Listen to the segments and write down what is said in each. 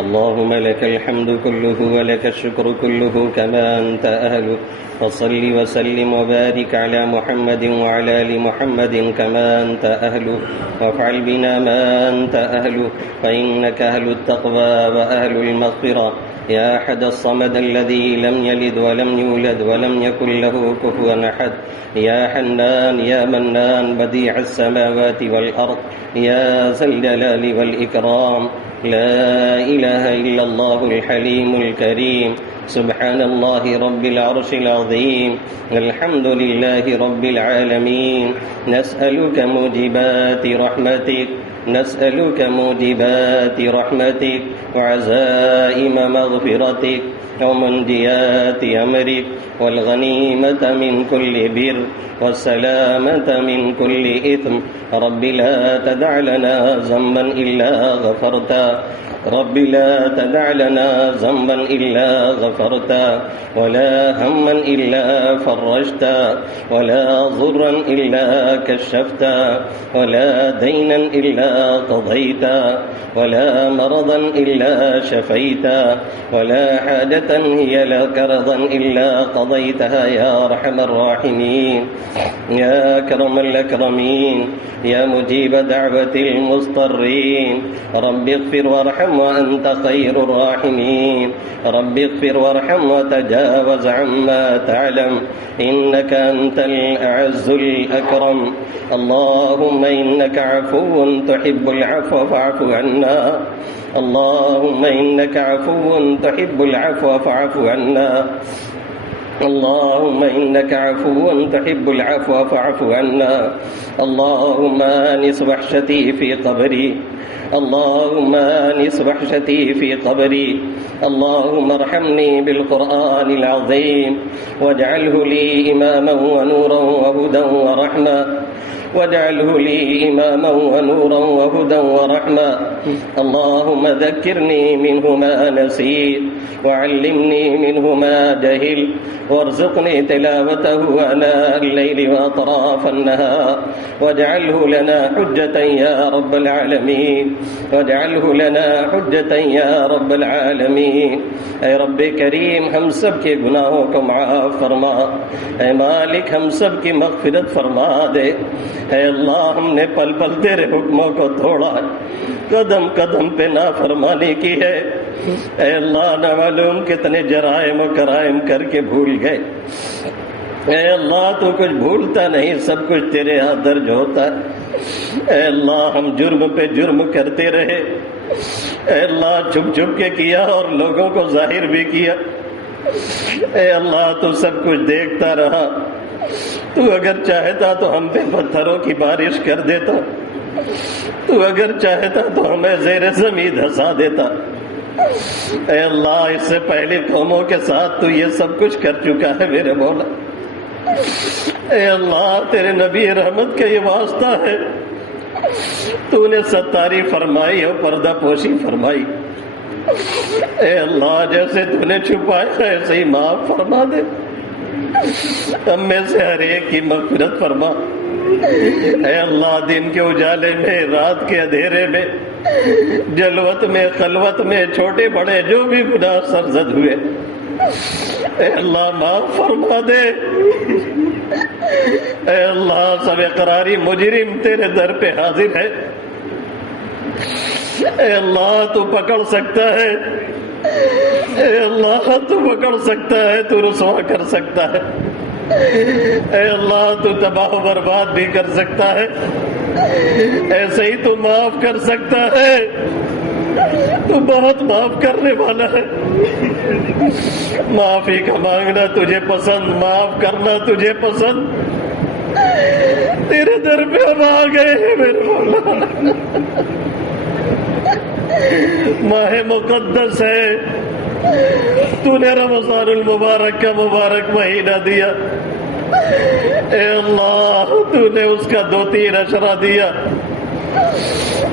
اللهم لك الحمد كله ولك الشكر كله كما أنت أهل. وصل وسلم وبارك على محمد وعلى آل محمد كما أنت أهل. وافعل بنا ما أنت أهل، فإنك أهل التقوى وأهل المغفرة. يا أحد الصمد الذي لم يلد ولم يولد ولم يكن له كفوا أحد. يا حنان يا منان بديع السماوات والأرض، يا ذا الجلال والإكرام. لا إله إلا الله الحليم الكريم. سبحان الله رب العرش العظيم. الحمد لله رب العالمين. نسألك موجبات رحمتك، نسألك موجبات رحمتك وعزائم مغفرتك ومنجيات أمرك والغنيمة من كل بر والسلامة من كل إثم. رب لا تدع لنا ذنبا إلا غفرته، رب لا تدع لنا ذنبا إلا غفرته، ولا هما إلا فرجته، ولا ضرا إلا كشفته، ولا دينا إلا قضيته، ولا مرضا إلا شفيته، ولا حاجة هي لك رضا إلا قضيتها يا أرحم الراحمين. يا أكرم الأكرمين، يا مجيب دعوة المضطرين. رب اغفر وارحم وأنت خير الراحمين. رب اغفر وارحم وتجاوز عما تعلم، إنك أنت الأعز الأكرم. اللهم إنك عفو تحب العفو فاعف عنا. اللهم إنك عفو تحب العفو فاعف عنا. اللهم إنك عفو تحب العفو فاعف عنا. اللهم آنس وحشتي في قبري، اللهم آنس وحشتي في قبري. اللهم ارحمني بالقرآن العظيم واجعله لي إماما ونورا وهدى ورحمة، واجعله لي إماما ونورا وهدى ورحمة. اللهم ذكرني منه ما نسيت وعلمني منه ما جهلت، وارزقني تلاوته آناء الليل وأطراف النهار، واجعله لنا حجة يا رب العالمين، واجعله لنا حجة يا رب العالمین۔ اے رب کریم ہم سب کے گناہوں کو معاف فرما، اے مالک ہم سب کی مغفرت فرما دے۔ اے اللہ ہم نے پل پل تیرے حکموں کو توڑا، قدم قدم پہ نافرمانی کی ہے۔ اے اللہ نہ معلوم کتنے جرائم و کرائم کر کے بھول گئے۔ اے اللہ تو کچھ بھولتا نہیں، سب کچھ تیرے ہاں درج ہوتا ہے۔ اے اللہ ہم جرم پہ جرم کرتے رہے، اے اللہ چھپ چھپ کے کیا اور لوگوں کو ظاہر بھی کیا۔ اے اللہ تو سب کچھ دیکھتا رہا، تو اگر چاہتا تو ہم پہ پتھروں کی بارش کر دیتا، تو اگر چاہتا تو ہمیں زیر زمین دھسا دیتا۔ اے اللہ اس سے پہلے قوموں کے ساتھ تو یہ سب کچھ کر چکا ہے میرے مولا۔ اے اللہ تیرے نبی رحمت کا یہ واسطہ ہے، تو نے ستاری فرمائی اور پردہ پوشی فرمائی۔ اے اللہ جیسے تو نے چھپایا ایسے ہی معاف فرما دے، ہم میں سے ہر ایک کی مغفرت فرما۔ اے اللہ دن کے اجالے میں، رات کے اندھیرے میں، جلوت میں، خلوت میں، چھوٹے بڑے جو بھی گناہ سرزد ہوئے، اے اللہ معاف فرما دے۔ اے اللہ سب اقراری مجرم تیرے در پہ حاضر ہے۔ اے اللہ تو پکڑ سکتا ہے، اے اللہ تو پکڑ سکتا ہے، تو رسوا کر سکتا ہے۔ اے اللہ تو تباہ و برباد بھی کر سکتا ہے، ایسے ہی تو معاف کر سکتا ہے، تو بہت معاف کرنے والا ہے۔ معافی کا مانگنا تجھے پسند، معاف کرنا تجھے پسند۔ تیرے در پہ ہم آ گئے ہیں میرے مولا۔ ماہ مقدس ہے، تو نے رمضان المبارک کا مبارک مہینہ دیا۔ اے اللہ تو نے اس کا 2-3 اشرہ دیا۔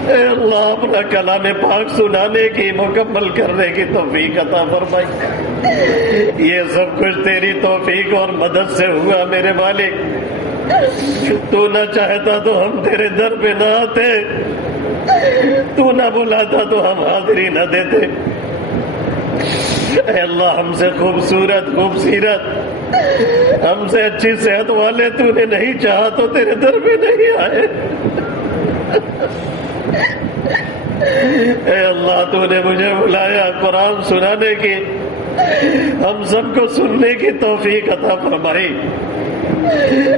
اے اللہ اپنا کلام پاک سنانے کی، مکمل کرنے کی توفیق عطا فرمائی۔ یہ سب کچھ تیری توفیق اور مدد سے ہوا میرے مالک۔ تو نہ چاہتا تو ہم تیرے در پہ نہ آتے، تو نہ بلاتا تو ہم حاضری نہ دیتے۔ اے اللہ ہم سے خوبصورت خوبصیرت ہم سے اچھی صحت والے تو نے نہیں چاہا تو تیرے در پہ نہیں آئے۔ اے اللہ تو نے مجھے بلایا قرآن سنانے کی، ہم سب کو سننے کی توفیق عطا فرمائی۔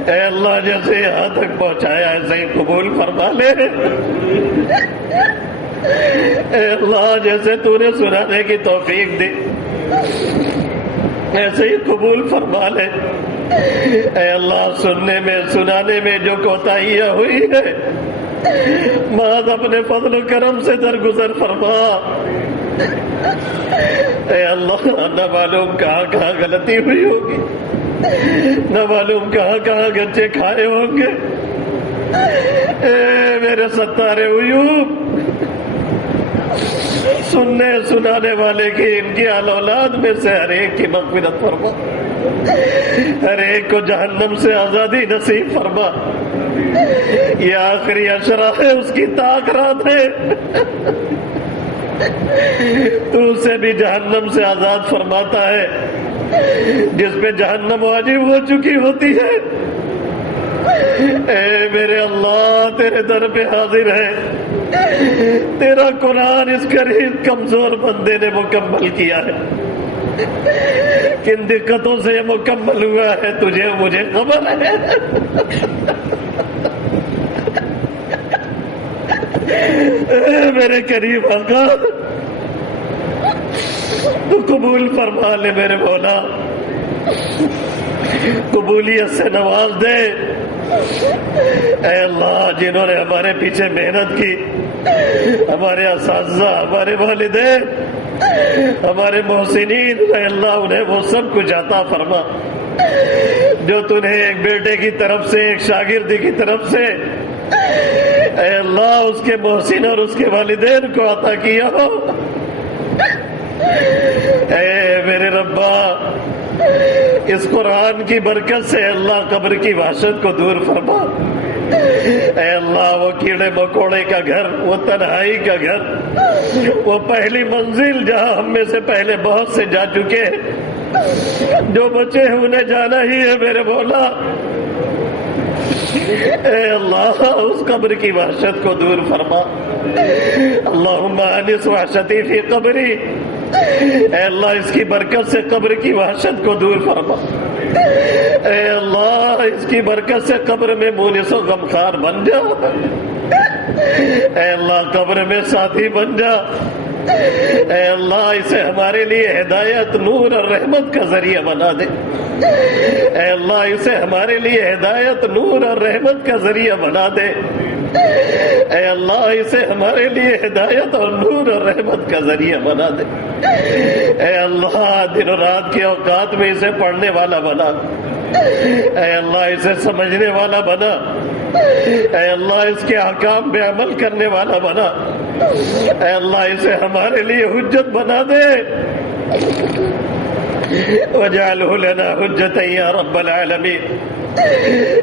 اے اللہ جیسے یہاں تک پہنچایا ایسے ہی قبول فرما لے۔ اے اللہ جیسے تو نے سنانے کی توفیق دی ایسے ہی قبول فرما لے۔ اے اللہ سننے میں سنانے میں جو کوتاہیاں ہوئی ہے ماذ اپنے فضل و کرم سے درگزر فرما۔ اے اللہ نہ معلوم کہاں کہاں غلطی ہوئی ہوگی، نہ معلوم کہاں کہاں گچے کھائے ہوں گے۔ اے میرے ستار ایوب سننے سنانے والے کی ان کی اولاد میں سے ہر ایک کی مغفرت فرما، ہر ایک کو جہنم سے آزادی نصیب فرما۔ یہ آخری اشرا ہے، اس کی طاق رات ہے، تو اسے بھی جہنم سے آزاد فرماتا ہے جس پہ جہنم واجب ہو چکی ہوتی ہے۔ اے میرے اللہ تیرے در پہ حاضر ہے، تیرا قرآن اس غریب کمزور بندے نے مکمل کیا ہے، کن دقتوں سے یہ مکمل ہوا ہے تجھے مجھے خبر ہے۔ اے میرے قریب آقا تو قبول فرما لے میرے مولا، قبولیت سے نواز دے۔ اے اللہ جنہوں نے ہمارے پیچھے محنت کی، ہمارے اساتذہ، ہمارے والدین، ہمارے محسنین، اے اللہ انہیں وہ سب کچھ عطا فرما جو تنہیں ایک بیٹے کی طرف سے ایک شاگردی کی طرف سے اے اللہ اس کے محسن اور اس کے والدین کو عطا کیا ہو۔ اے میرے ربا اس قرآن کی برکت سے اللہ قبر کی وحشت کو دور فرما۔ اے اللہ وہ کیڑے مکوڑے کا گھر، وہ تنہائی کا گھر، وہ پہلی منزل جہاں ہم میں سے پہلے بہت سے جا چکے ہیں، جو بچے ہیں انہیں جانا ہی ہے میرے مولا۔ اے اللہ اس قبر کی وحشت کو دور فرما۔ اللہم انس وحشتی فی قبری، اے اللہ اس کی برکت سے قبر کی وحشت کو دور فرما۔ اے اللہ اس کی برکت سے قبر میں مونس و غمخوار بن جا۔ اے اللہ قبر میں ساتھی بن جا۔ اے اللہ اسے ہمارے لیے ہدایت، نور اور رحمت کا ذریعہ بنا دے۔ اے اللہ اسے ہمارے لیے ہدایت، نور اور رحمت کا ذریعہ بنا دے۔ اے اللہ اسے ہمارے لیے ہدایت اور نور اور رحمت کا ذریعہ بنا دے۔ اے اللہ دن و رات کے اوقات میں اسے پڑھنے والا بنا۔ اے اللہ اسے سمجھنے والا بنا۔ اے اللہ اس کے احکام پہ عمل کرنے والا بنا۔ اے اللہ اسے ہمارے لیے حجت بنا دے۔ وَاجْعَلْهُ لَنَا حُجَّةً يَا رَبَّ الْعَالَمِينَ۔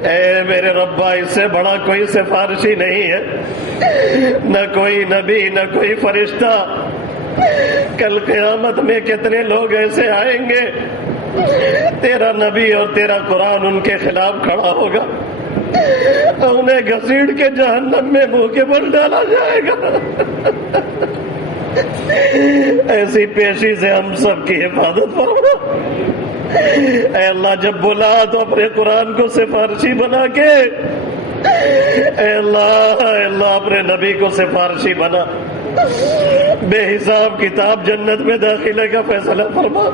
اے میرے ربا اس سے بڑا کوئی سفارشی نہیں ہے، نہ کوئی نبی نہ کوئی فرشتہ۔ کل قیامت میں کتنے لوگ ایسے آئیں گے تیرا نبی اور تیرا قرآن ان کے خلاف کھڑا ہوگا، انہیں گھسیڑ کے جہنم میں منہ کے بل ڈالا جائے گا۔ ایسی پیشی سے ہم سب کی حفاظت فرما۔ اے اللہ جب بلا تو اپنے قرآن کو سفارشی بنا کے اے اللہ اپنے نبی کو سفارشی بنا، بے حساب کتاب جنت میں داخلے کا فیصلہ فرما۔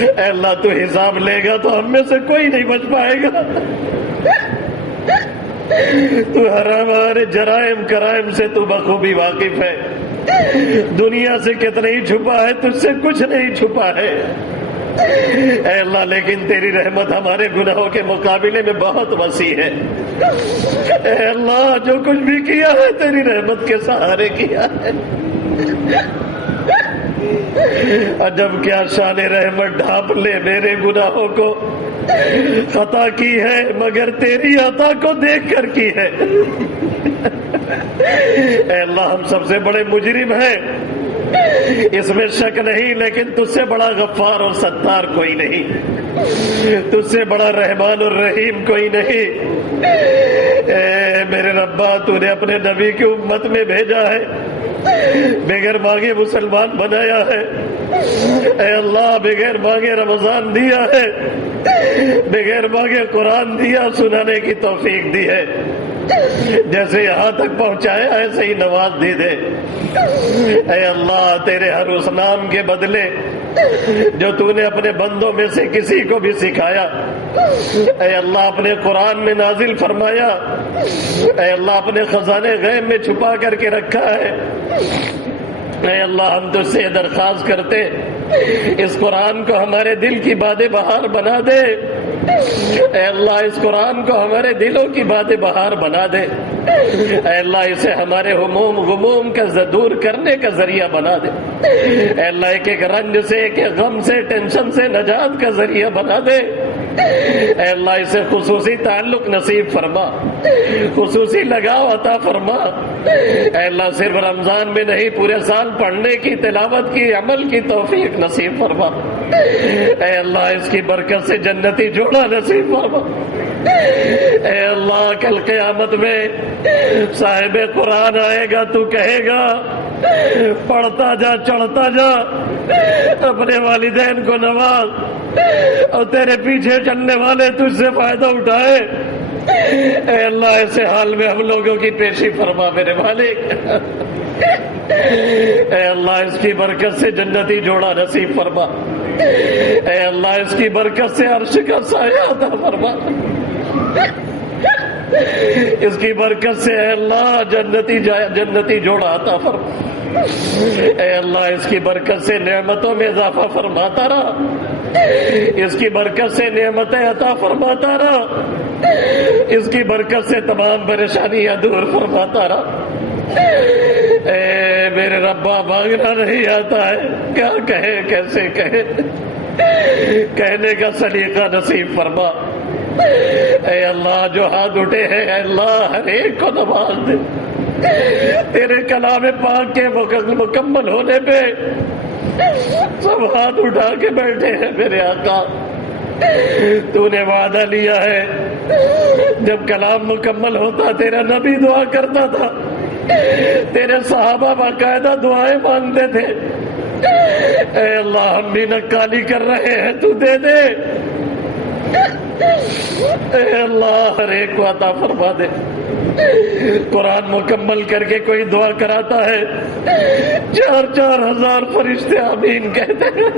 اے اللہ تو حساب لے گا تو ہم میں سے کوئی نہیں بچ پائے گا۔ تو ہمارے جرائم کرائم سے تو بخوبی واقف ہے، دنیا سے کتنا ہی چھپا ہے، تجھ سے کچھ نہیں چھپا ہے۔ اے اللہ لیکن تیری رحمت ہمارے گناہوں کے مقابلے میں بہت وسیع ہے۔ اے اللہ جو کچھ بھی کیا ہے تیری رحمت کے سہارے کیا ہے۔ عجب کیا شان رحمت ڈھانپ لے میرے گناہوں کو، خطا کی ہے مگر تیری عطا کو دیکھ کر کی ہے۔ اے اللہ ہم سب سے بڑے مجرم ہیں، اس میں شک نہیں، لیکن تجھ سے بڑا غفار اور ستار کوئی نہیں، تجھ سے بڑا رحمان اور رحیم کوئی نہیں۔ اے میرے ربا، تو نے اپنے نبی کی امت میں بھیجا ہے، بغیر مانگے مسلمان بنایا ہے۔ اے اللہ، بغیر مانگے رمضان دیا ہے، بغیر مانگے قرآن دیا، سنانے کی توفیق دی ہے، جیسے یہاں تک پہنچایا ایسے ہی نواز دی دے۔ اے اللہ، تیرے ہر اس نام کے بدلے جو تو نے اپنے بندوں میں سے کسی کو بھی سکھایا، اے اللہ اپنے قرآن میں نازل فرمایا، اے اللہ اپنے خزانے غیب میں چھپا کر کے رکھا ہے، اے اللہ ہم تجھ سے درخواست کرتے اس قرآن کو ہمارے دل کی باد بہار بنا دے۔ اے اللہ اس قرآن کو ہمارے دلوں کی باد بہار بنا دے۔ اے اللہ اسے ہمارے ہموم غموم کا دور کرنے کا ذریعہ بنا دے۔ اے اللہ ایک ایک رنج سے، ایک ایک غم سے، ٹینشن سے نجات کا ذریعہ بنا دے۔ اے اللہ اسے خصوصی تعلق نصیب فرما، خصوصی لگاؤ عطا فرما۔ اے اللہ صرف رمضان میں نہیں، پورے سال پڑھنے کی، تلاوت کی، عمل کی توفیق نصیب فرما۔ اے اللہ اس کی برکت سے جنتی جوڑا نصیب فرما۔ اے اللہ کل قیامت میں صاحب قرآن آئے گا، تو کہے گا پڑھتا جا، چڑھتا جا، اپنے والدین کو نواز، اور تیرے پیچھے چلنے والے تجھ سے فائدہ اٹھائے۔ اے اللہ ایسے حال میں ہم لوگوں کی پیشی فرما میرے مالک۔ اے اللہ اس کی برکت سے جنتی جوڑا نصیب فرما۔ اے اللہ اس کی برکت سے عرش کا سایہ عطا فرما۔ اس کی برکت سے اے اللہ جنتی جوڑا عطا فرما۔ اے اللہ اس کی برکت سے نعمتوں میں اضافہ فرماتا رہا، اس کی برکت سے نعمتیں عطا فرماتا رہا، اس کی برکت سے تمام پریشانیاں دور فرماتا رہا۔ اے میرے ربا، مانگنا نہیں آتا ہے، کیا کہے، کیسے کہے، کہنے کا سلیقہ نصیب فرما۔ اے اللہ جو ہاتھ اٹھے ہیں، اے اللہ ہر ایک کو نواز دے۔ تیرے کلام پاک کے مکمل ہونے پہ سب ہاتھ اٹھا کے بیٹھے ہیں میرے آقا۔ تو نے وعدہ لیا ہے جب کلام مکمل ہوتا تیرا نبی دعا کرتا تھا، تیرے صحابہ باقاعدہ دعائیں مانگتے تھے۔ اے اللہ ہم بھی نکالی کر رہے ہیں، تو دے دے۔ اے اللہ ہر ایک کو عطا فرما دے۔ قرآن مکمل کر کے کوئی دعا کراتا ہے، 4,000 4,000 فرشتے آمین کہتے ہیں۔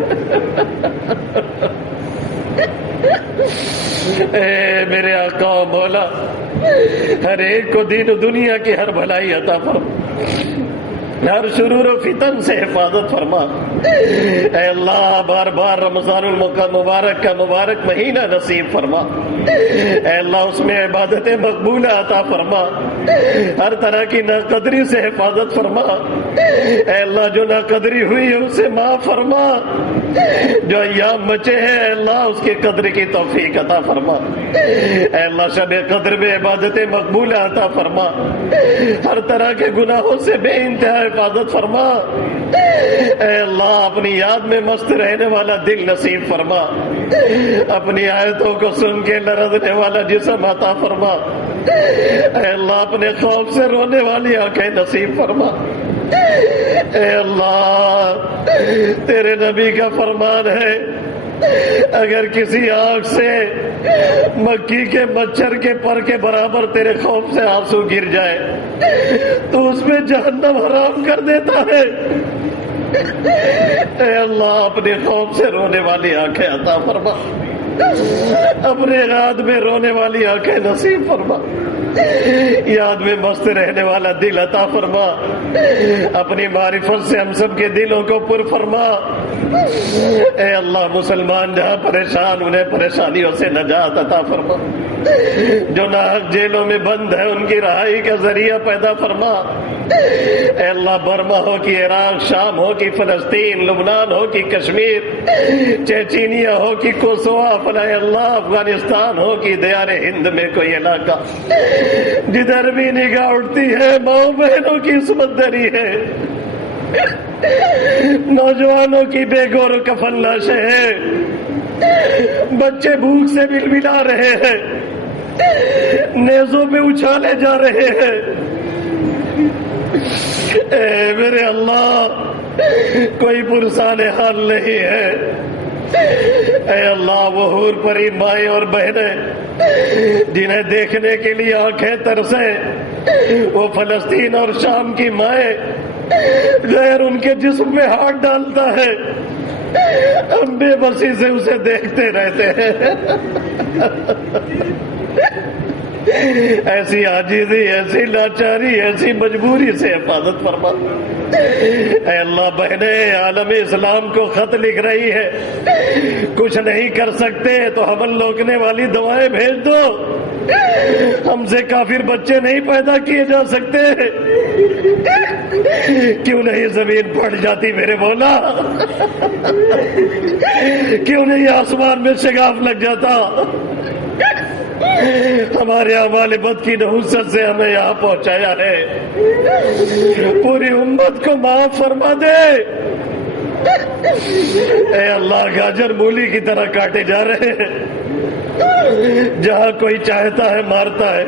اے میرے آقا و مولا، ہر ایک کو دین و دنیا کی ہر بھلائی عطا فرما، ہر شرور و فتن سے حفاظت فرما۔ اے اللہ بار بار رمضان المبارک کا مبارک مہینہ نصیب فرما۔ اے اللہ اس میں عبادتیں مقبولہ عطا فرما، ہر طرح کی ناقدری سے حفاظت فرما۔ اے اللہ جو ناقدری ہوئی ہے اسے معاف فرما، جو ایام بچے ہیں اے اللہ اس کے قدر کی توفیق عطا فرما۔ اے اللہ شب قدر میں عبادتیں مقبولہ عطا فرما، ہر طرح کے گناہوں سے بے انتہا حفاظت فرما۔ اے اللہ اپنی یاد میں مست رہنے والا دل نصیب فرما، اپنی آیتوں کو سن کے لرزنے والا جسم عطا فرما۔ اے اللہ اپنے خوف سے رونے والی آنکھیں نصیب فرما۔ اے اللہ تیرے نبی کا فرمان ہے، اگر کسی آنکھ سے مکھی کے مچھر کے پر کے برابر تیرے خوف سے آنسو گر جائے تو اس میں جہنم حرام کر دیتا ہے۔ اے اللہ اپنے خوف سے رونے والی آنکھیں عطا فرما، اپنے یاد میں رونے والی آنکھیں نصیب فرما، یاد میں مست رہنے والا دل عطا فرما، اپنی معرفت سے ہم سب کے دلوں کو پر فرما۔ اے اللہ مسلمان جہاں پریشان انہیں پریشانیوں سے نجات عطا فرما، جو ناحق جیلوں میں بند ہے ان کی رہائی کا ذریعہ پیدا فرما۔ اے اللہ برما ہو کہ عراق، شام ہو کہ فلسطین، لبنان ہو کہ کشمیر، چیچینیا ہو کہ کوسووا، اے اللہ افغانستان ہو کہ دیار ہند میں کوئی علاقہ جدھر بھی نگاہ اٹھتی ہے ماؤں بہنوں کی عصمت دری ہے۔ نوجوانوں کی بے گور و کفن لاشیں ہیں، بچے بھوک سے بلبلا رہے ہیں، نیزوں پہ اچھالے جا رہے ہیں۔ اے میرے اللہ، کوئی پرسان حال نہیں ہے۔ اے اللہ، وہ حور پری مائیں اور بہنیں جنہیں دیکھنے کے لیے آنکھیں ترسیں، وہ فلسطین اور شام کی مائیں، غیر ان کے جسم میں ہاتھ ڈالتا ہے، ہم بے بسی سے اسے دیکھتے رہتے ہیں۔ ایسی عاجزی، ایسی لاچاری، ایسی مجبوری سے حفاظت فرما۔ اے اللہ، بہنیں عالم اسلام کو خط لکھ رہی ہے، کچھ نہیں کر سکتے تو حمل روکنے والی دوائیں بھیج دو، ہم سے کافر بچے نہیں پیدا کیے جا سکتے، کیوں نہیں زمین پھٹ جاتی میرے مولا، کیوں نہیں آسمان میں شگاف لگ جاتا، ہمارے اعمال بد کی نحوست سے ہمیں یہاں پہنچایا ہے، پوری امت کو معاف فرما دے۔ اے اللہ، گاجر مولی کی طرح کاٹے جا رہے ہیں، جہاں کوئی چاہتا ہے مارتا ہے،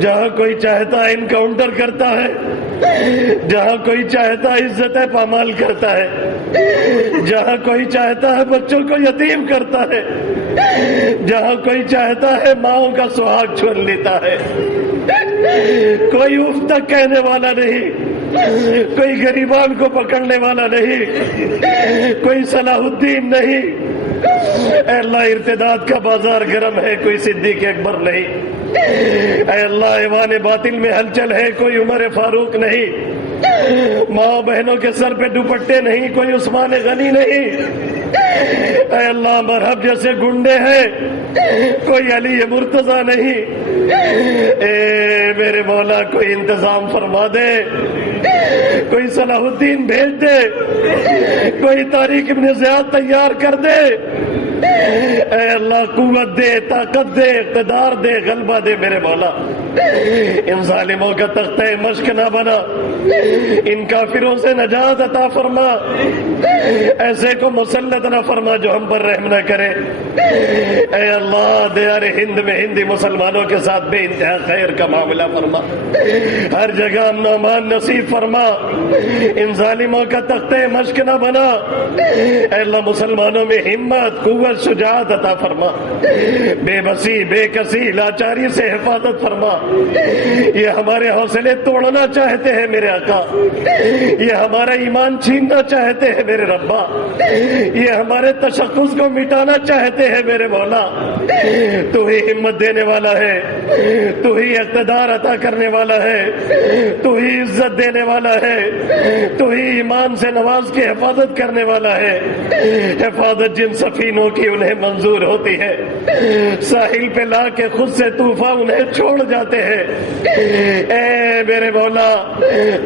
جہاں کوئی چاہتا ہے انکاؤنٹر کرتا ہے، جہاں کوئی چاہتا ہے عزتیں پامال کرتا ہے، جہاں کوئی چاہتا ہے بچوں کو یتیم کرتا ہے، جہاں کوئی چاہتا ہے ماؤں کا سہاگ چھین لیتا ہے۔ کوئی اف تک کہنے والا نہیں، کوئی غریبان کو پکڑنے والا نہیں، کوئی صلاح الدین نہیں۔ اے اللہ، ارتداد کا بازار گرم ہے، کوئی صدیق اکبر نہیں۔ اے اللہ، ایوان باطل میں ہلچل ہے، کوئی عمر فاروق نہیں۔ ماں بہنوں کے سر پہ دوپٹے نہیں، کوئی عثمان غنی نہیں۔ اے اللہ، مرحب جیسے گنڈے ہیں، کوئی علی مرتضیٰ نہیں۔ اے میرے مولا، کوئی انتظام فرما دے، کوئی صلاح الدین بھیج دے، کوئی طارق ابن زیاد تیار کر دے۔ اے اللہ، قوت دے، طاقت دے، اقتدار دے، غلبہ دے میرے مولا۔ ان ظالموں کا تختہ مشق نہ بنا، ان کافروں سے نجات عطا فرما، ایسے کو مسلط نہ فرما جو ہم پر رحم نہ کرے۔ اے اللہ، دیار ہند میں ہندی مسلمانوں کے ساتھ بے انتہا خیر کا معاملہ فرما، ہر جگہ امن و امان نصیب فرما، ان ظالموں کا تختہ مشق نہ بنا۔ اے اللہ، مسلمانوں میں ہمت، قوت، شجاعت عطا فرما، بے بسی، بے کسی، لاچاری سے حفاظت فرما۔ یہ ہمارے حوصلے توڑنا چاہتے ہیں میرے آقا، یہ ہمارا ایمان چھیننا چاہتے ہیں میرے ربا، یہ ہمارے تشخص کو مٹانا چاہتے ہیں میرے مولا۔ تو ہی ہمت دینے والا ہے، تو ہی اقتدار عطا کرنے والا ہے، تو ہی عزت دینے والا ہے، تو ہی ایمان سے نواز کے حفاظت کرنے والا ہے۔ حفاظت جن سفینوں کی انہیں منظور ہوتی ہے، ساحل پہ لا کے خود سے طوفان انہیں چھوڑ جاتے ہیں۔ اے میرے مولا،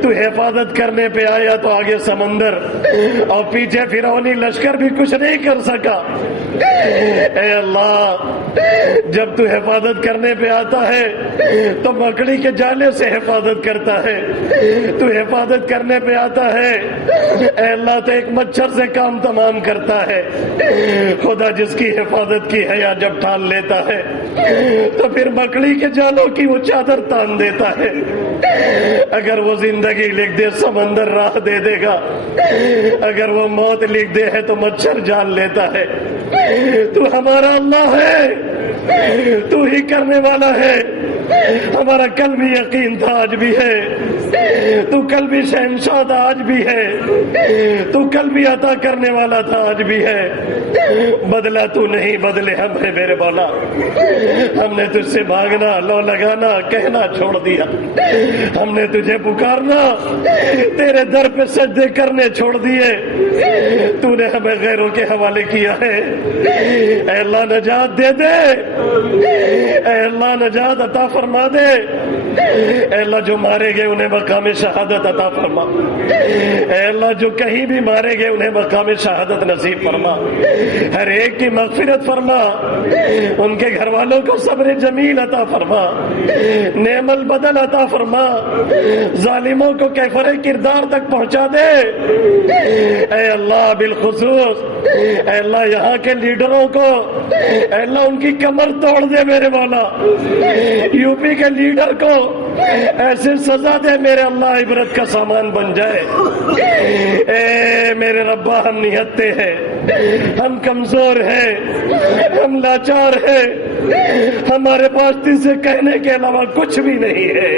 تو حفاظت کرنے پہ آیا تو آگے سمندر اور پیچھے فرعونی لشکر بھی کچھ نہیں کر سکا۔ اے اللہ، جب تو حفاظت کرنے پہ آتا ہے تو مکڑی کے جالے سے حفاظت کرتا ہے، تو حفاظت کرنے پہ آتا ہے اے اللہ تو ایک مچھر سے کام تمام کرتا ہے۔ خدا جس کی حفاظت کی حیا جب ٹھان لیتا ہے تو پھر مکڑی کے جالوں کی وہ چادر تان دیتا ہے۔ اگر وہ زندگی لکھ دے سمندر راہ دے دے گا، اگر وہ موت لکھ دے ہے تو مچھر جان لیتا ہے۔ تو ہمارا اللہ ہے، تو ہی کرنے والا ہے۔ ہمارا کل بھی یقین تھا، آج بھی ہے، تو کل بھی شہنشاہ تھا، آج بھی ہے، تو کل بھی عطا کرنے والا تھا، آج بھی ہے۔ بدلہ تو نہیں، بدلے ہم ہیں میرے مولا۔ ہم نے تجھ سے مانگنا، لو لگانا، کہنا چھوڑ دیا، ہم نے تجھے پکارنا، تیرے در پہ سجدے کرنے چھوڑ دیے، تو نے ہمیں غیروں کے حوالے کیا ہے۔ اے اللہ، نجات دے دے، اے اللہ، نجات عطا فرما دے۔ اے اللہ جو مارے گئے انہیں مقام شہادت عطا فرما، اے اللہ جو کہیں بھی مارے گئے انہیں مقام شہادت نصیب فرما، ہر ایک کی مغفرت فرما، ان کے گھر والوں کو صبر جمیل عطا فرما، نعم البدل عطا فرما، ظالموں کو کیفر کردار تک پہنچا دے۔ اے اللہ بالخصوص اے اللہ یہاں کے لیڈروں کو اے اللہ ان کی کمر توڑ دے میرے مولا، یو پی کے لیڈر کو ایسے سزا دے میرے اللہ عبرت کا سامان بن جائے۔ اے میرے ربا ہم نہتے ہیں، ہم کمزور ہیں، ہم لاچار ہیں، ہمارے پاس تجھ سے کہنے کے علاوہ کچھ بھی نہیں ہے۔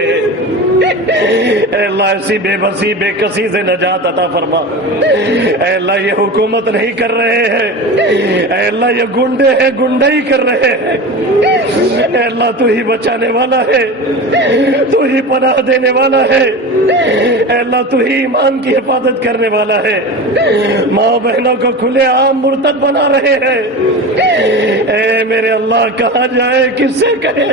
اے اللہ ایسی بے بسی بے کسی سے نجات عطا فرما۔ اے اللہ یہ حکومت نہیں کر رہے ہیں، اے اللہ یہ گنڈے ہیں، گنڈائی کر رہے ہیں۔ اے اللہ تو ہی بچانے والا ہے، تو ہی پناہ دینے والا ہے، اے اللہ تو ہی ایمان کی حفاظت کرنے والا ہے۔ ماں بہنوں کو کھلے عام مرتد بنا رہے ہیں۔ اے میرے اللہ کہاں جائے، کس سے کہے،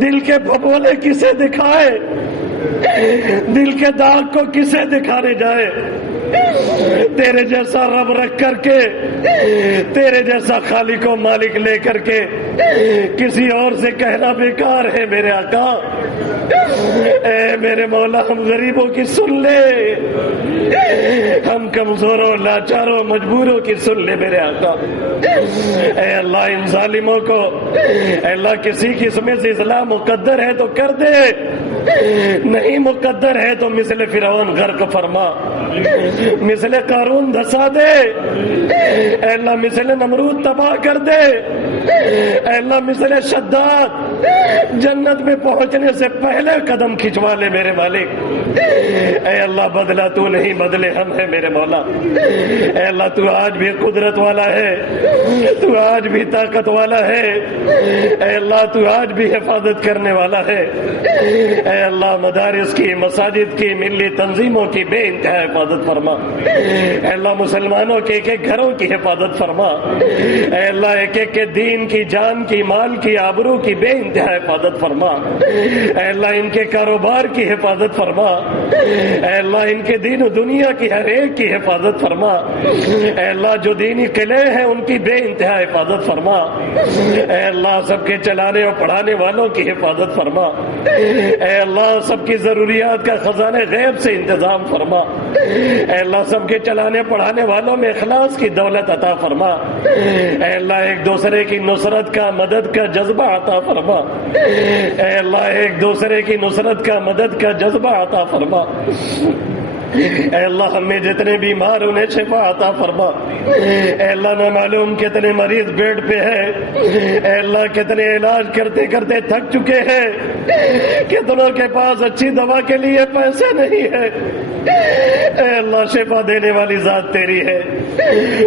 دل کے پھپولے کسے دکھائے، دل کے داغ کو کسے دکھانے جائے۔ تیرے جیسا رب رکھ کر کے، تیرے جیسا خالق و مالک لے کر کے کسی اور سے کہنا بیکار ہے میرے آقا۔ اے میرے مولا ہم غریبوں کی سن لے، ہم کمزوروں لاچاروں مجبوروں کی سن لے میرے آقا۔ اے اللہ ان ظالموں کو اے اللہ کسی قسم سے اصلاح مقدر ہے تو کر دے، نہیں مقدر ہے تو مثل فرعون غرق فرما، مثل قارون دھسا دے، اے اللہ مثل نمرود تباہ کر دے، اے اللہ مثل شداد جنت میں پہنچنے سے پہلے قدم کھنچوا لے میرے مالک۔ اے اللہ بدلہ تو نہیں، بدلے ہم ہیں میرے مولا۔ اے اللہ تو آج بھی قدرت والا ہے، تو آج بھی طاقت والا ہے، اے اللہ تو آج بھی حفاظت کرنے والا ہے۔ اے اللہ مدارس کی، مساجد کی، ملی تنظیموں کی بے انتہا حفاظت فرما۔ اے اللہ مسلمانوں کے ایک ایک گھروں کی حفاظت فرما۔ اے اللہ ایک ایک کے دین کی، جان کی، مال کی، آبرو کی بے انتہا حفاظت فرما۔ اے اللہ ان کے کاروبار کی حفاظت فرما۔ اے اللہ ان کے دین و دنیا کی ہر ایک کی حفاظت فرما۔ اے اللہ جو دینی قلعے ہیں ان کی بے انتہا حفاظت فرما۔ اے اللہ سب کے چلانے اور پڑھانے والوں کی حفاظت فرما۔ اے اللہ سب کی ضروریات کا خزانہ غیب سے انتظام فرما۔ اے اللہ سب کے چلانے پڑھانے والوں میں اخلاص کی دولت عطا فرما۔ اے اللہ ایک دوسرے کی نصرت کا، مدد کا جذبہ عطا فرما۔ اے اللہ ایک دوسرے کی نصرت کا، مدد کا جذبہ عطا فرما۔ اے اللہ ہمیں جتنے بیمار انہیں شفا عطا فرما۔ اے اللہ نہ معلوم کتنے مریض بیڈ پہ ہیں، اے اللہ کتنے علاج کرتے کرتے تھک چکے ہیں، کتنوں کے پاس اچھی دوا کے لیے پیسے نہیں ہے۔ اے اللہ شفا دینے والی ذات تیری ہے،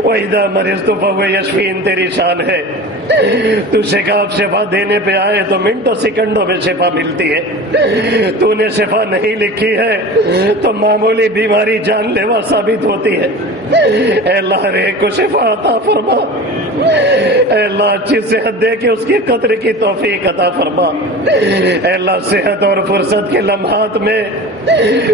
وَإِذَا مَرِضْتُ فَهُوَ يَشْفِينِ تیری شان ہے۔ تو شفا دینے پہ آئے تو منٹوں سیکنڈوں میں شفا ملتی ہے، تو نے شفا نہیں لکھی ہے تو معمولی بیماری جان لیوا ثابت ہوتی ہے۔ اے اللہ ہر ایک کو شفا عطا فرما۔ اے اللہ اچھی صحت دے کے اس کی قدر کی توفیق عطا فرما۔ اے اللہ صحت اور فرصت کے لمحات میں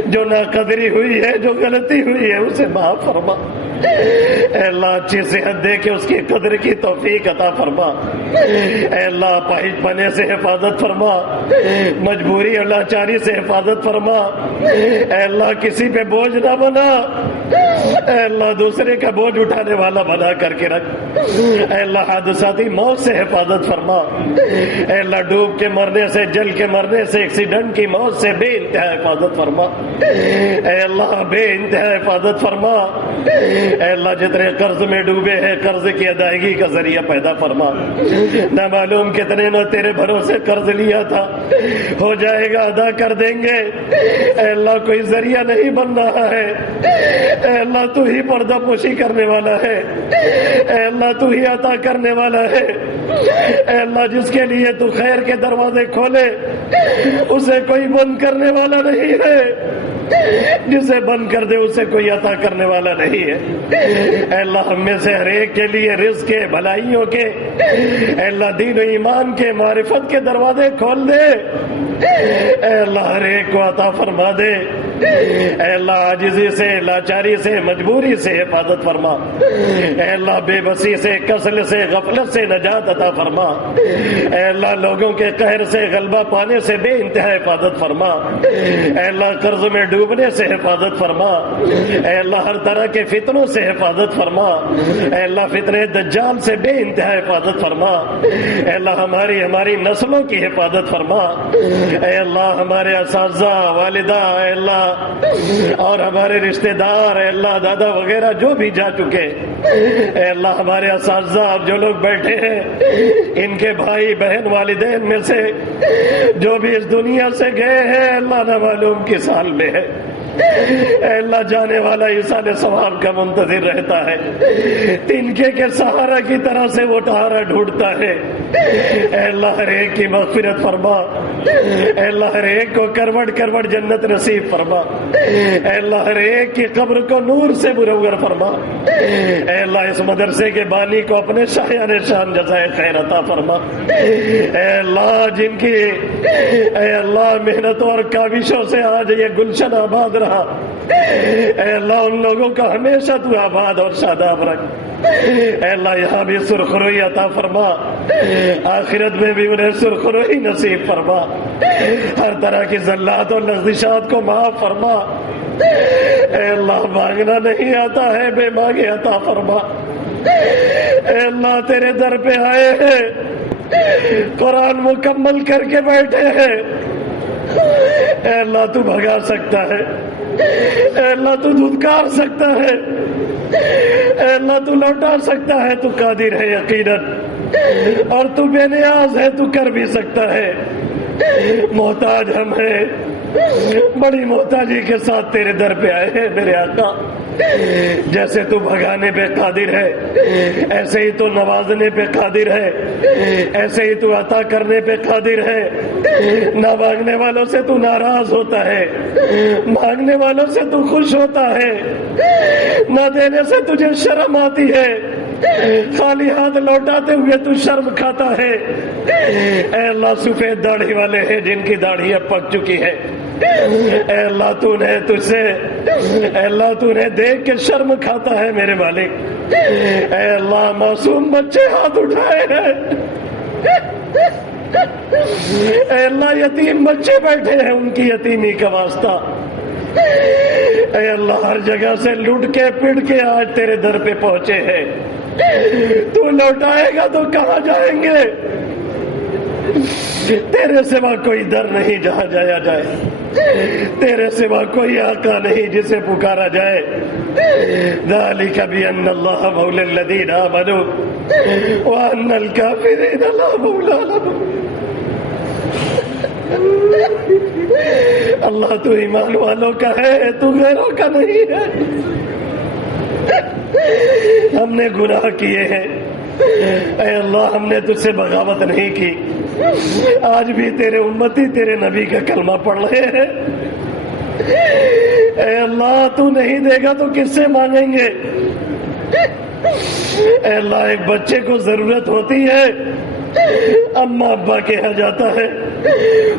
جو ناقدری ہوئی ہے، جو غلطی ہوئی ہے اسے معاف فرما۔ اے اللہ اچھی صحت دے کے اس کی قدر کی توفیق عطا فرما۔ اے اللہ پاہج پنے سے حفاظت فرما، مجبوری اور لاچاری سے حفاظت فرما۔ اے اللہ کسی پہ بوجھ نہ بنا، اے اللہ دوسرے کا بوجھ اٹھانے والا بنا کر کے رکھ۔ اے اللہ حادثاتی موت سے حفاظت فرما۔ اے اللہ ڈوب کے مرنے سے، جل کے مرنے سے، ایکسیڈنٹ کی موت سے بے انتہا حفاظت فرما۔ اے اللہ بے انتہا حفاظت فرما۔ اے اللہ جتنے قرض میں ڈوبے ہیں قرض کی ادائیگی کا ذریعہ پیدا فرما۔ نہ معلوم کتنے نے تیرے بھروسے قرض لیا تھا، ہو جائے گا ادا کر دیں گے۔ اے اللہ کوئی ذریعہ نہیں بن رہا ہے، اے اللہ تو ہی پردہ پوشی کرنے والا ہے، اے اللہ تو ہی عطا کرنے والا ہے۔ اے اللہ جس کے لیے تو خیر کے دروازے کھولے اسے کوئی بند کرنے والا نہیں ہے۔ جسے بند کر دے اسے کوئی عطا کرنے والا نہیں ہے۔ اے اللہ ہم میں سے ہر ایک کے لیے رزق کے، بھلائیوں کے، اے اللہ دین و ایمان کے، معرفت کے دروازے کھول دے۔ اے اللہ ہر ایک کو عطا فرما دے۔ اے اللہ عاجزی سے، لاچاری سے، مجبوری سے حفاظت فرما۔ اے اللہ بے بسی سے، کسل سے، غفلت سے نجات عطا فرما۔ اے اللہ لوگوں کے قہر سے غلبہ پانے سے بے انتہا حفاظت فرما۔ اے اللہ قرض میں ڈوبنے سے حفاظت فرما۔ اے اللہ ہر طرح کے فتنوں سے حفاظت فرما۔ اے اللہ فتنہ دجال سے بے انتہا حفاظت فرما۔ اے اللہ ہماری نسلوں کی حفاظت فرما۔ اے اللہ ہمارے اساتذہ، والدہ، اے اللہ اور ہمارے رشتہ دار، اے اللہ دادا وغیرہ جو بھی جا چکے، اے اللہ ہمارے اساتذہ جو لوگ بیٹھے ہیں، ان کے بھائی بہن والدین میں سے جو بھی اس دنیا سے گئے ہیں، اللہ نہ معلوم کس حال میں ہے۔ اے اللہ جانے والا ایصال ثواب کا منتظر رہتا ہے، تنکے کے سہارا کی طرح سے وہ سہارا ڈھونڈتا ہے۔ اے اللہ ہر ایک کی مغفرت فرما۔ اے اللہ ہر ایک کو کروٹ کروٹ جنت نصیب فرما۔ اے اللہ ہر ایک کی قبر کو نور سے منور فرما۔ اے اللہ اس مدرسے کے بانی کو اپنے شایان شان جزائے خیر عطا فرما۔ اے اللہ جن کی اے اللہ محنتوں اور کاوشوں سے آج یہ گلشن آباد رہا، اے اللہ ان لوگوں کا ہمیشہ تو آباد اور شاداب رکھ۔ اے اللہ یہاں بھی سرخروئی عطا فرما، آخرت میں بھی انہیں سرخروئی نصیب فرما، ہر طرح کی ذلات اور لغزشات کو معاف فرما۔ اے اللہ مانگنا نہیں آتا ہے، بے مانگے عطا فرما۔ اے اللہ تیرے در پہ آئے ہیں، قرآن مکمل کر کے بیٹھے ہیں، اے اللہ تو بھگا سکتا ہے، اے اللہ تو دھتکار سکتا ہے، اے اللہ تو لوٹا سکتا ہے، تو قادر ہے یقیناً، اور تو بے نیاز ہے، تو کر بھی سکتا ہے۔ محتاج ہم ہیں، بڑی محتاجی کے ساتھ تیرے در پہ آئے ہیں میرے آقا۔ جیسے تو بھگانے پہ قادر ہے، ایسے ہی تو نوازنے پہ قادر ہے، ایسے ہی تو عطا کرنے پہ قادر ہے۔ نہ مانگنے والوں سے تو ناراض ہوتا ہے، مانگنے والوں سے تو خوش ہوتا ہے، نہ دینے سے تجھے شرم آتی ہے، خالی ہاتھ لوٹاتے ہوئے تو شرم کھاتا ہے۔ اے اللہ سفید داڑھی والے ہیں جن کی داڑھی اب پک چکی ہے، اے اللہ تو نے تجھ سے، اے اللہ تو نے دیکھ کے شرم کھاتا ہے میرے مالک۔ اے اللہ معصوم بچے ہاتھ اٹھائے ہیں، اے اللہ یتیم بچے بیٹھے ہیں، ان کی یتیمی کا واسطہ، اے اللہ ہر جگہ سے لٹ کے پٹ کے آج تیرے در پہ پہنچے ہیں، تو لوٹائے گا تو کہاں جائیں گے؟ تیرے سوا کوئی در نہیں جہاں جایا جائے، تیرے سوا کوئی آقا نہیں جسے پکارا جائے۔ ذالک بأن اللہ مولی الذین آمنوا وأن الکافرین لا مولی لهم۔ اللہ تو ایمان والوں کا ہے، تو غیروں کا نہیں ہے۔ ہم نے گناہ کیے ہیں، اے اللہ ہم نے تجھ سے بغاوت نہیں کی، آج بھی تیرے امتی تیرے نبی کا کلمہ پڑھ رہے ہیں۔ اے اللہ تو نہیں دے گا تو کس سے مانگیں گے؟ اے اللہ ایک بچے کو ضرورت ہوتی ہے، اماں ابا کے یہاں جاتا ہے،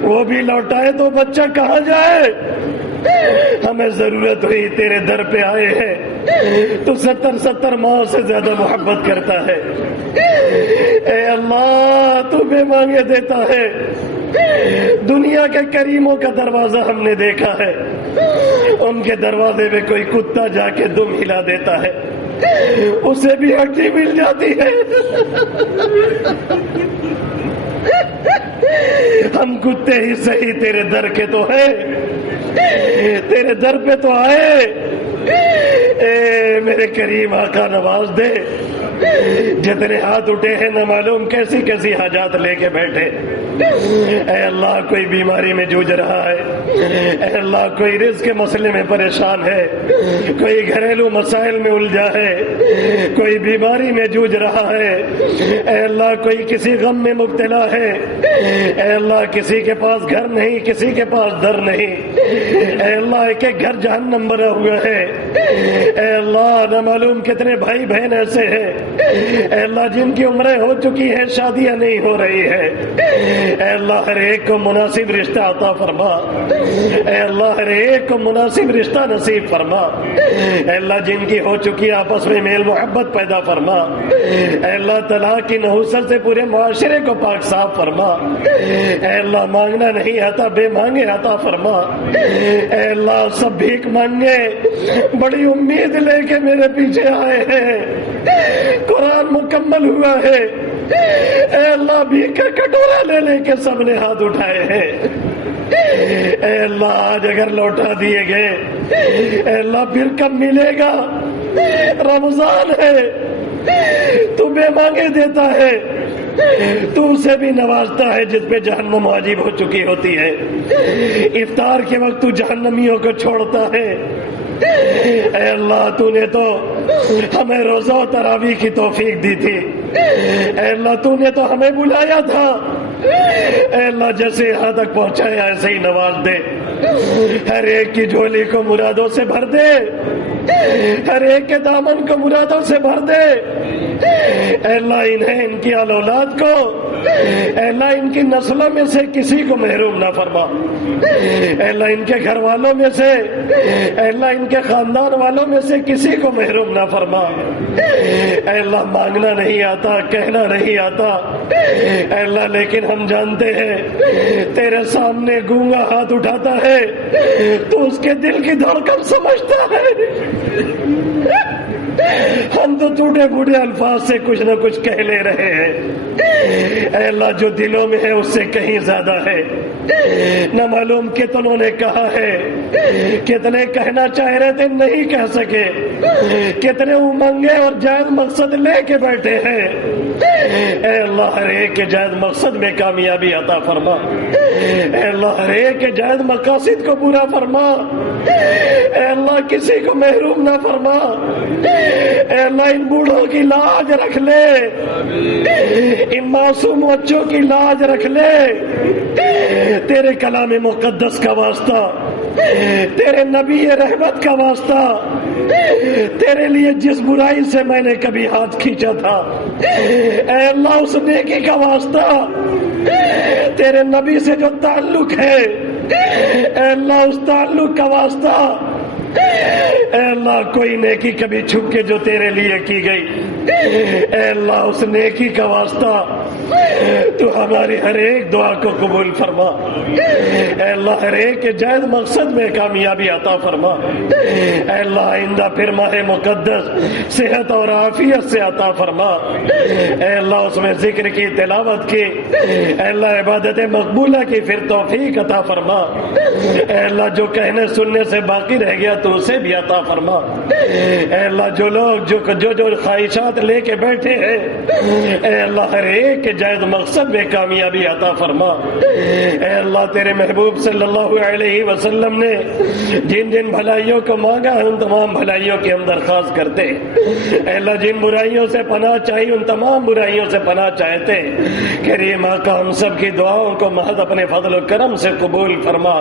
وہ بھی لوٹائے تو بچہ کہاں جائے؟ ہمیں ضرورت ہوئی تیرے در پہ آئے ہیں، تو 70 ماں سے زیادہ محبت کرتا ہے۔ اے اللہ تو بے مانگے دیتا ہے، دنیا کے کریموں کا دروازہ ہم نے دیکھا ہے، ان کے دروازے میں کوئی کتا جا کے دم ہلا دیتا ہے، اسے بھی ہڈی مل جاتی ہے۔ ہم کتے ہی صحیح تیرے در کے تو ہیں، تیرے در پہ تو آئے، اے میرے کریم آقا نواز دے، جتنے ہاتھ اٹھے ہیں نہ معلوم کیسی کیسی حاجات لے کے بیٹھے. اے اللہ کوئی بیماری میں جوجھ رہا ہے, اے اللہ کوئی رزق کے مسئلے میں پریشان ہے, کوئی گھریلو مسائل میں الجھا ہے, کوئی بیماری میں جوجھ رہا ہے, اے اللہ کوئی کسی غم میں مبتلا ہے, اے اللہ کسی کے پاس گھر نہیں, کسی کے پاس در نہیں, اے اللہ ایک ایک گھر جہنم بنا ہوا ہے, اے اللہ نہ معلوم کتنے بھائی بہن ایسے ہیں اے اللہ جن کی عمریں ہو چکی ہیں شادیاں نہیں ہو رہی ہے, اے اللہ ہر ایک کو مناسب رشتہ عطا فرما, اے اللہ ہر ایک کو مناسب رشتہ نصیب فرما, اے اللہ جن کی ہو چکی آپس میں میل محبت پیدا فرما, اے اللہ طلاق کی نحوست سے پورے معاشرے کو پاک صاف فرما, اے اللہ مانگنا نہیں آتا بے مانگے عطا فرما, اے اللہ سب بھیک مانگے بڑی امید لے کے میرے پیچھے آئے ہیں, قرآن مکمل ہوا ہے, اے اللہ بھیک کا کٹورا لے لے کے سب نے ہاتھ اٹھائے ہیں, اے اللہ آج اگر لوٹا دیے گئے اے اللہ پھر کب ملے گا, رمضان ہے تو بے مانگے دیتا ہے, تو اسے بھی نوازتا ہے جس پہ جہنم واجب ہو چکی ہوتی ہے, افطار کے وقت تو جہنمیوں کو چھوڑتا ہے, اے اللہ تو نے تو ہمیں روزہ و تراویح کی توفیق دی تھی, اے اللہ تو نے تو ہمیں بلایا تھا, اے اللہ جیسے یہاں تک پہنچایا ایسے ہی نواز دے, ہر ایک کی جھولی کو مرادوں سے بھر دے, ہر ایک کے دامن کو مرادوں سے بھر دے, اے اللہ انہیں ان کی اولاد کو اے اللہ ان کی نسلوں میں سے کسی کو محروم نہ فرما, اے اللہ ان کے گھر والوں میں سے اے اللہ ان کے خاندان والوں میں سے کسی کو محروم نہ فرما, اے اللہ مانگنا نہیں آتا کہنا نہیں آتا اے اللہ لیکن ہم جانتے ہیں تیرے سامنے گونگا ہاتھ اٹھاتا ہے تو اس کے دل کی دھڑکن سمجھتا ہے, ہم تو ٹوٹے پھوٹے الفاظ سے کچھ نہ کچھ کہہ لے رہے ہیں, اے اللہ جو دلوں میں ہے اس سے کہیں زیادہ ہے, نہ معلوم کتنوں نے کہا ہے, کتنے کہنا چاہ رہے تھے نہیں کہہ سکے, کتنے امنگے اور جائز مقصد لے کے بیٹھے ہیں, اے اللہ ہر ایک کے جائز مقصد میں کامیابی عطا فرما, اے اللہ ہر ایک کے جائز مقاصد کو پورا فرما, اے اللہ کسی کو محروم نہ فرما, اے اللہ ان بوڑھوں کی لاج رکھ لے, ان معصوم بچوں کی لاج رکھ لے, تیرے کلام مقدس کا واسطہ, تیرے نبی رحمت کا واسطہ, تیرے لیے جس برائی سے میں نے کبھی ہاتھ کھینچا تھا اے اللہ اس نیکی کا واسطہ, تیرے نبی سے جو تعلق ہے اے اللہ اس تعلق کا واسطہ, اے اللہ کوئی نیکی کبھی چھپ کے جو تیرے لیے کی گئی اے اللہ اس نیکی کا واسطہ تو ہماری ہر ایک دعا کو قبول فرما, اے اللہ ہر ایک کے جائز مقصد میں کامیابی عطا فرما, اے اللہ آئندہ پھر ماہ مقدس صحت اور عافیت سے عطا فرما, اے اللہ اس میں ذکر کی تلاوت کی اے اللہ عبادت مقبولہ کی پھر توفیق عطا فرما, اے اللہ جو کہنے سننے سے باقی رہ گیا تو اسے بھی عطا فرما, اے اللہ جو لوگ جو خواہشات لے کے بیٹھے ہیں اے اللہ ہر ایک کے جائز مقصد میں کامیابی عطا فرما, اے اللہ تیرے محبوب صلی اللہ علیہ وسلم نے جن جن بھلائیوں کو مانگا ان تمام بھلائیوں کی ہم درخواست کرتے, اے اللہ جن برائیوں سے پناہ چاہیے ان تمام برائیوں سے پناہ چاہتے, کریم آقا ہم سب کی دعاؤں کو محض اپنے فضل و کرم سے قبول فرما,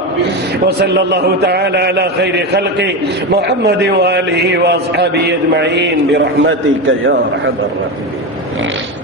وصلی اللہ تعالی علی خیر خلقی محمد وآلہ واصحابہ اجمعین برحمتک یا ارحم الراحمین.